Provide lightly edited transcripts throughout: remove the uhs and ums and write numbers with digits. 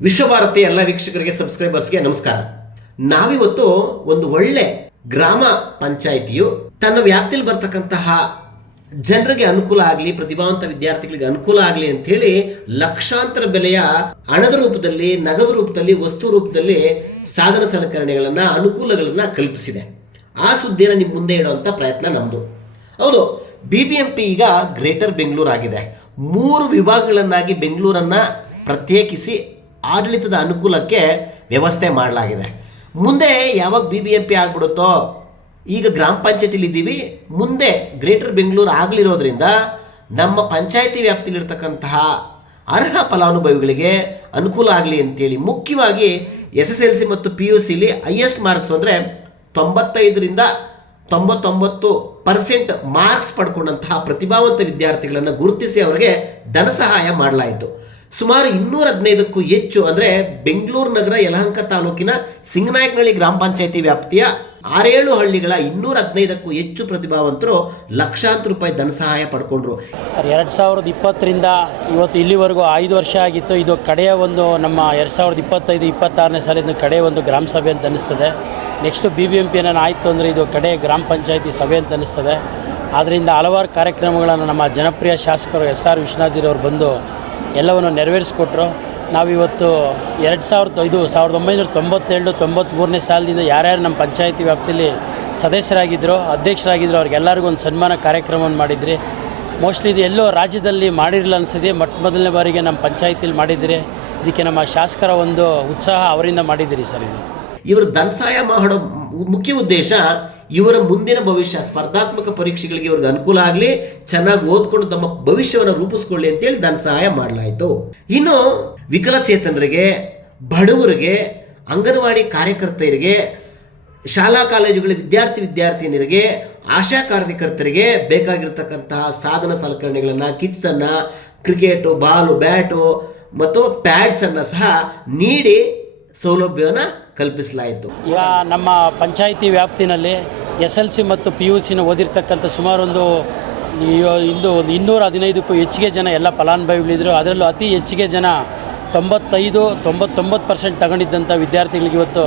ವಿಶ್ವಭಾರತಿ ಎಲ್ಲ ವೀಕ್ಷಕರಿಗೆ ಸಬ್ಸ್ಕ್ರೈಬರ್ಸ್ಗೆ ನಮಸ್ಕಾರ. ನಾವಿವತ್ತು ಒಂದು ಒಳ್ಳೆ ಗ್ರಾಮ ಪಂಚಾಯಿತಿಯು ತನ್ನ ವ್ಯಾಪ್ತಿಯಲ್ಲಿ ಬರ್ತಕ್ಕಂತಹ ಜನರಿಗೆ ಅನುಕೂಲ ಆಗಲಿ, ಪ್ರತಿಭಾವಂತ ವಿದ್ಯಾರ್ಥಿಗಳಿಗೆ ಅನುಕೂಲ ಆಗಲಿ ಅಂತೇಳಿ ಲಕ್ಷಾಂತರ ಬೆಲೆಯ ಹಣದ ರೂಪದಲ್ಲಿ, ನಗದು ರೂಪದಲ್ಲಿ, ವಸ್ತು ರೂಪದಲ್ಲಿ ಸಾಧನ ಸಲಕರಣೆಗಳನ್ನು, ಅನುಕೂಲಗಳನ್ನು ಕಲ್ಪಿಸಿದೆ. ಆ ಸುದ್ದಿಯನ್ನು ನಿಮ್ಮ ಮುಂದೆ ಇಡುವಂಥ ಪ್ರಯತ್ನ ನಮ್ಮದು. ಹೌದು, BBMP ಈಗ ಗ್ರೇಟರ್ ಬೆಂಗಳೂರು ಆಗಿದೆ. 3 ವಿಭಾಗಗಳನ್ನಾಗಿ ಬೆಂಗಳೂರನ್ನು ಪ್ರತ್ಯೇಕಿಸಿ ಆಡಳಿತದ ಅನುಕೂಲಕ್ಕೆ ವ್ಯವಸ್ಥೆ ಮಾಡಲಾಗಿದೆ. ಮುಂದೆ ಯಾವಾಗ BBMP ಆಗಿಬಿಡುತ್ತೋ, ಈಗ ಗ್ರಾಮ ಪಂಚಾಯತಿಲಿ ಇದ್ದೀವಿ, ಮುಂದೆ ಗ್ರೇಟರ್ ಬೆಂಗಳೂರು ಆಗಲಿರೋದ್ರಿಂದ ನಮ್ಮ ಪಂಚಾಯತಿ ವ್ಯಾಪ್ತಿಲಿರ್ತಕ್ಕಂತಹ ಅರ್ಹ ಫಲಾನುಭವಿಗಳಿಗೆ ಅನುಕೂಲ ಆಗಲಿ ಅಂತೇಳಿ ಮುಖ್ಯವಾಗಿ SSLC ಮತ್ತು PUCಲಿ ಹೈಯೆಸ್ಟ್ ಮಾರ್ಕ್ಸ್ ಅಂದರೆ 95ರಿಂದ 99% ಮಾರ್ಕ್ಸ್ ಪಡ್ಕೊಂಡಂತಹ ಪ್ರತಿಭಾವಂತ ವಿದ್ಯಾರ್ಥಿಗಳನ್ನು ಗುರುತಿಸಿ ಅವರಿಗೆ ಧನ ಸಹಾಯ ಮಾಡಲಾಯಿತು. ಸುಮಾರು 215ಕ್ಕೂ ಹೆಚ್ಚು ಅಂದರೆ ಬೆಂಗಳೂರು ನಗರ ಯಲಹಂಕ ತಾಲೂಕಿನ ಸಿಂಗನಾಯಕನಹಳ್ಳಿ ಗ್ರಾಮ ಪಂಚಾಯತಿ ವ್ಯಾಪ್ತಿಯ 6-7 ಹಳ್ಳಿಗಳ 215ಕ್ಕೂ ಹೆಚ್ಚು ಪ್ರತಿಭಾವಂತರು ಲಕ್ಷಾಂತರ ರೂಪಾಯಿ ಧನ ಸಹಾಯ ಪಡ್ಕೊಂಡ್ರು. ಸರ್, 2020ರಿಂದ ಇವತ್ತು ಇಲ್ಲಿವರೆಗೂ 5 ವರ್ಷ ಆಗಿತ್ತು. ಇದು ಕಡೆಯ ಒಂದು ನಮ್ಮ 2025-26ನೇ ಸಾಲಿನ ಕಡೆಯ ಒಂದು ಗ್ರಾಮ ಸಭೆ ಅಂತ ಅನ್ನಿಸ್ತದೆ. ನೆಕ್ಸ್ಟು BBMP ಏನಾರು ಆಯಿತು ಅಂದರೆ ಇದು ಕಡೆ ಗ್ರಾಮ ಪಂಚಾಯತಿ ಸಭೆ ಅಂತ ಅನ್ನಿಸ್ತದೆ. ಆದ್ದರಿಂದ ಹಲವಾರು ಕಾರ್ಯಕ್ರಮಗಳನ್ನು ನಮ್ಮ ಜನಪ್ರಿಯ ಶಾಸಕರು SR ವಿಶ್ವನಾಥ್ಜಿರವರು ಬಂದು ಎಲ್ಲವನ್ನು ನೆರವೇರಿಸಿಕೊಟ್ರು. ನಾವಿವತ್ತು 1997-93ನೇ ಸಾಲದಿಂದ ಯಾರ್ಯಾರು ನಮ್ಮ ಪಂಚಾಯತಿ ವ್ಯಾಪ್ತಿಯಲ್ಲಿ ಸದಸ್ಯರಾಗಿದ್ದರು, ಅಧ್ಯಕ್ಷರಾಗಿದ್ದರು, ಅವ್ರಿಗೆಲ್ಲರಿಗೂ ಒಂದು ಸನ್ಮಾನ ಕಾರ್ಯಕ್ರಮವನ್ನು ಮಾಡಿದ್ರಿ. ಮೋಸ್ಟ್ಲಿ ಇದು ಎಲ್ಲೋ ರಾಜ್ಯದಲ್ಲಿ ಮಾಡಿರಲಿಲ್ಲ ಅನಿಸಿದೆ. ಮೊದಲನೇ ಬಾರಿಗೆ ನಮ್ಮ ಪಂಚಾಯತಿಯಲ್ಲಿ ಮಾಡಿದ್ರಿ. ಇದಕ್ಕೆ ನಮ್ಮ ಶಾಸಕರ ಒಂದು ಉತ್ಸಾಹ ಅವರಿಂದ ಮಾಡಿದ್ದೀರಿ ಸರ್. ಇದು ಇವರು ಧನ ಸಹಾಯ ಮಾಡೋ ಮುಖ್ಯ ಉದ್ದೇಶ ಇವರ ಮುಂದಿನ ಭವಿಷ್ಯ, ಸ್ಪರ್ಧಾತ್ಮಕ ಪರೀಕ್ಷೆಗಳಿಗೆ ಇವ್ರಿಗೆ ಅನುಕೂಲ ಆಗಲಿ, ಚೆನ್ನಾಗಿ ಓದ್ಕೊಂಡು ತಮ್ಮ ಭವಿಷ್ಯವನ್ನು ರೂಪಿಸ್ಕೊಳ್ಳಿ ಅಂತೇಳಿ ಧನ ಸಹಾಯ ಮಾಡಲಾಯಿತು. ಇನ್ನು ವಿಕಲಚೇತನರಿಗೆ, ಬಡವರಿಗೆ, ಅಂಗನವಾಡಿ ಕಾರ್ಯಕರ್ತೆಯರಿಗೆ, ಶಾಲಾ ಕಾಲೇಜುಗಳ ವಿದ್ಯಾರ್ಥಿನಿಯರಿಗೆ, ಆಶಾ ಕಾರ್ಯಕರ್ತರಿಗೆ ಬೇಕಾಗಿರ್ತಕ್ಕಂತಹ ಸಾಧನ ಸಲಕರಣೆಗಳನ್ನು, ಕಿಟ್ಸನ್ನು, ಕ್ರಿಕೆಟು, ಬಾಲು, ಬ್ಯಾಟು ಮತ್ತು ಪ್ಯಾಡ್ಸನ್ನು ಸಹ ನೀಡಿ ಸೌಲಭ್ಯವನ್ನು ಕಲ್ಪಿಸಲಾಯಿತು. ಈಗ ನಮ್ಮ ಪಂಚಾಯಿತಿ ವ್ಯಾಪ್ತಿನಲ್ಲಿ SLC ಮತ್ತು PUCನ ಓದಿರ್ತಕ್ಕಂಥ ಸುಮಾರು ಒಂದು 215ಕ್ಕೂ ಹೆಚ್ಚಿಗೆ ಜನ ಎಲ್ಲ ಫಲಾನುಭವಿಗಳಿದ್ದರು. ಅದರಲ್ಲೂ ಅತಿ ಹೆಚ್ಚಿಗೆ ಜನ 95-99% ತಗೊಂಡಿದ್ದಂಥ ವಿದ್ಯಾರ್ಥಿಗಳಿಗೆ ಇವತ್ತು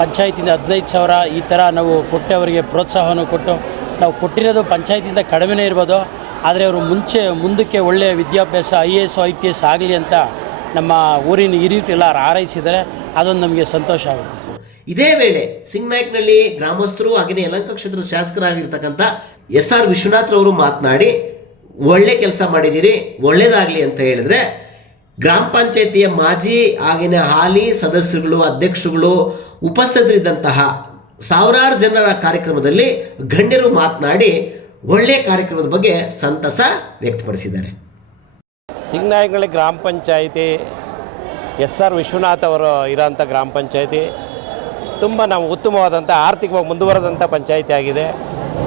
ಪಂಚಾಯತಿಯಿಂದ 15,000 ಈ ಥರ ನಾವು ಕೊಟ್ಟು ಅವರಿಗೆ ಪ್ರೋತ್ಸಾಹವನ್ನು ಕೊಟ್ಟು, ನಾವು ಕೊಟ್ಟಿರೋದು ಪಂಚಾಯತಿಯಿಂದ ಕಡಿಮೆನೇ ಇರ್ಬೋದು, ಆದರೆ ಅವರು ಮುಂದಕ್ಕೆ ಒಳ್ಳೆಯ ವಿದ್ಯಾಭ್ಯಾಸ IAS IPS ಆಗಲಿ ಅಂತ ನಮ್ಮ ಊರಿನ ಹಿರಿಯರೆಲ್ಲ ಹಾರೈಸಿದರೆ ಅದೊಂದು ನಮಗೆ ಸಂತೋಷ ಆಗುತ್ತೆ. ಇದೇ ವೇಳೆ ಸಿಂಗನಾಯಕನಹಳ್ಳಿ ಗ್ರಾಮಸ್ಥರು ಹಾಗೆಯೇ ಯಲಹಂಕ ಕ್ಷೇತ್ರದ ಶಾಸಕರಾಗಿರ್ತಕ್ಕಂಥ SR ವಿಶ್ವನಾಥ್ರವರು ಮಾತನಾಡಿ, ಒಳ್ಳೆ ಕೆಲಸ ಮಾಡಿದ್ದೀರಿ, ಒಳ್ಳೆಯದಾಗಲಿ ಅಂತ ಹೇಳಿದ್ರೆ, ಗ್ರಾಮ ಪಂಚಾಯತಿಯ ಮಾಜಿ ಹಾಗೆಯೇ ಹಾಲಿ ಸದಸ್ಯರುಗಳು, ಅಧ್ಯಕ್ಷರುಗಳು ಉಪಸ್ಥಿತರಿದ್ದಂತಹ ಸಾವಿರಾರು ಜನರ ಕಾರ್ಯಕ್ರಮದಲ್ಲಿ ಗಣ್ಯರು ಮಾತನಾಡಿ ಒಳ್ಳೆಯ ಕಾರ್ಯಕ್ರಮದ ಬಗ್ಗೆ ಸಂತಸ ವ್ಯಕ್ತಪಡಿಸಿದ್ದಾರೆ. ಸಿಂಗನಾಯಕನಹಳ್ಳಿ ಗ್ರಾಮ ಪಂಚಾಯಿತಿ SR ವಿಶ್ವನಾಥ್ ಅವರು ಇರೋಂಥ ಗ್ರಾಮ ಪಂಚಾಯಿತಿ ತುಂಬ ನಾವು ಉತ್ತಮವಾದಂಥ ಆರ್ಥಿಕವಾಗಿ ಮುಂದುವರೆದಂಥ ಪಂಚಾಯಿತಿ ಆಗಿದೆ.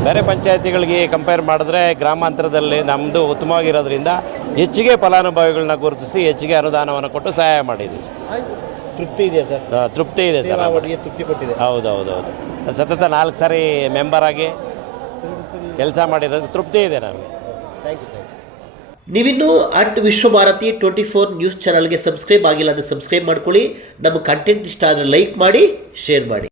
ಬೇರೆ ಪಂಚಾಯಿತಿಗಳಿಗೆ ಕಂಪೇರ್ ಮಾಡಿದ್ರೆ ಗ್ರಾಮಾಂತರದಲ್ಲಿ ನಮ್ಮದು ಉತ್ತಮವಾಗಿರೋದ್ರಿಂದ ಹೆಚ್ಚಿಗೆ ಫಲಾನುಭವಿಗಳನ್ನ ಗುರುತಿಸಿ ಹೆಚ್ಚಿಗೆ ಅನುದಾನವನ್ನು ಕೊಟ್ಟು ಸಹಾಯ ಮಾಡಿದ್ವಿ. ತೃಪ್ತಿ ಇದೆ ಸರ್? ತೃಪ್ತಿ ಇದೆ ಸರ್, ಅವರಿಗೆ ತೃಪ್ತಿ ಕೊಟ್ಟಿದೆ. ಹೌದು. ಸತತ 4 ಸಾರಿ ಮೆಂಬರ್ ಆಗಿ ಕೆಲಸ ಮಾಡಿರೋದು ತೃಪ್ತಿ ಇದೆ ನಮಗೆ. Thank you. ನೀವಿನ್ನೂ @ವಿಶ್ವಭಾರತಿ 24 ನ್ಯೂಸ್ ಚಾನಲ್ಗೆ ಸಬ್ಸ್ಕ್ರೈಬ್ ಆಗಿಲ್ಲ ಅಂದರೆ ಸಬ್ಸ್ಕ್ರೈಬ್ ಮಾಡ್ಕೊಳ್ಳಿ. ನಮ್ಮ ಕಂಟೆಂಟ್ ಇಷ್ಟ ಆದರೆ ಲೈಕ್ ಮಾಡಿ, ಶೇರ್ ಮಾಡಿ.